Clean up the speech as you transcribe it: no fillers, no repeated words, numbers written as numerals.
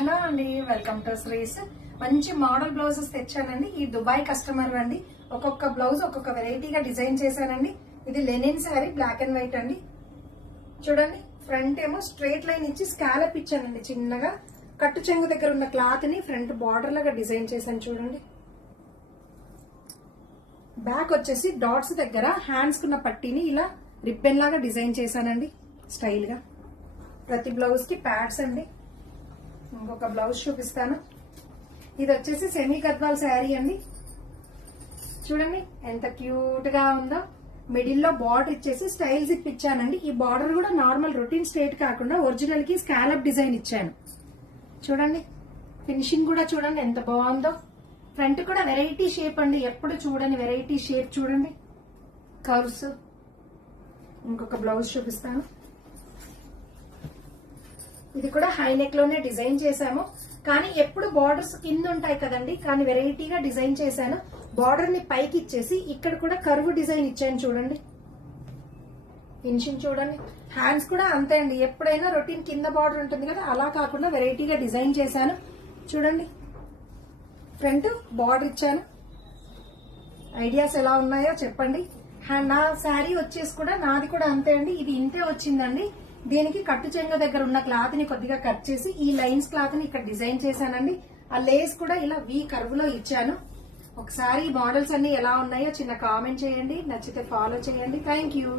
Hello అండి, welcome to శ్రీస్. మంచి model blouses తెచ్చానండి. ఈ దుబాయ్ కస్టమర్ అండి. ఒక్కొక్క బ్లౌజ్ ఒక్కొక్క వెరైటీగా డిజైన్ చేశానండి. ఇది linen sari, black and white అండి. చూడండి, ఫ్రంట్ ఏమో స్ట్రైట్ లైన్ ఇచ్చి స్కాలప్ ఇచ్చానండి. చిన్నగా కట్టు చెంగు దగ్గర ఉన్న క్లాత్ ని ఫ్రంట్ బార్డర్ లాగా డిజైన్ చేశాను. చూడండి, బ్యాక్ వచ్చేసి డాట్స్ దగ్గర హ్యాండ్స్ కున్న పట్టీని ఇలా రిబ్బన్ లాగా డిజైన్ చేశానండి. స్టైల్ గా ప్రతి బ్లౌజ్ కి ప్యాడ్స్ అండి. ఇంకొక బ్లౌజ్ చూపిస్తాను. ఇది వచ్చేసి సెమీ గద్వాల్ శారీ అండి. చూడండి ఎంత క్యూట్ గా ఉందో. మిడిల్ లో బార్డర్ ఇచ్చేసి స్టైల్ జిప్ ఇచ్చానండి. ఈ బార్డర్ కూడా నార్మల్ రొటీన్ స్ట్రేట్ కాకుండా ఒరిజినల్ కి స్కాలప్ డిజైన్ ఇచ్చాను. చూడండి, ఫినిషింగ్ కూడా చూడండి ఎంత బాగుందో. ఫ్రంట్ కూడా వెరైటీ షేప్ అండి, ఎప్పుడు చూడని వెరైటీ షేప్. చూడండి, కర్వ్స్. ఇంకొక బ్లౌజ్ చూపిస్తాను. ఇది కూడా హై నెక్ లోనే డిజైన్ చేశాము, కానీ ఎప్పుడు బార్డర్స్ కింద ఉంటాయి కదండి, కానీ వెరైటీగా డిజైన్ చేశాను. బార్డర్ ని పైకి ఇచ్చేసి ఇక్కడ కూడా కర్వ్ డిజైన్ ఇచ్చాను. చూడండి, ఫినిషింగ్ చూడండి. హ్యాండ్స్ కూడా అంతే అండి, ఎప్పుడైనా రొటీన్ కింద బార్డర్ ఉంటుంది కదా, అలా కాకుండా వెరైటీగా డిజైన్ చేశాను. చూడండి, ఫ్రంట్ బార్డర్ ఇచ్చాను. ఐడియాస్ ఎలా ఉన్నాయో చెప్పండి. నా శారీ వచ్చేసి కూడా నాది కూడా అంతే అండి. ఇది ఇంతే వచ్చిందండి. దీనికి కట్టు చెంగు దగ్గర ఉన్న క్లాత్ ని కొద్దిగా కట్ చేసి ఈ లైన్స్ క్లాత్ ని ఇక్కడ డిజైన్ చేశానండి. ఆ లేస్ కూడా ఇలా వి కర్వ్ లో ఇచ్చాను. ఒకసారి ఈ మోడల్స్ అన్ని ఎలా ఉన్నాయో చిన్న కామెంట్ చేయండి. నచ్చితే ఫాలో చేయండి. Thank you.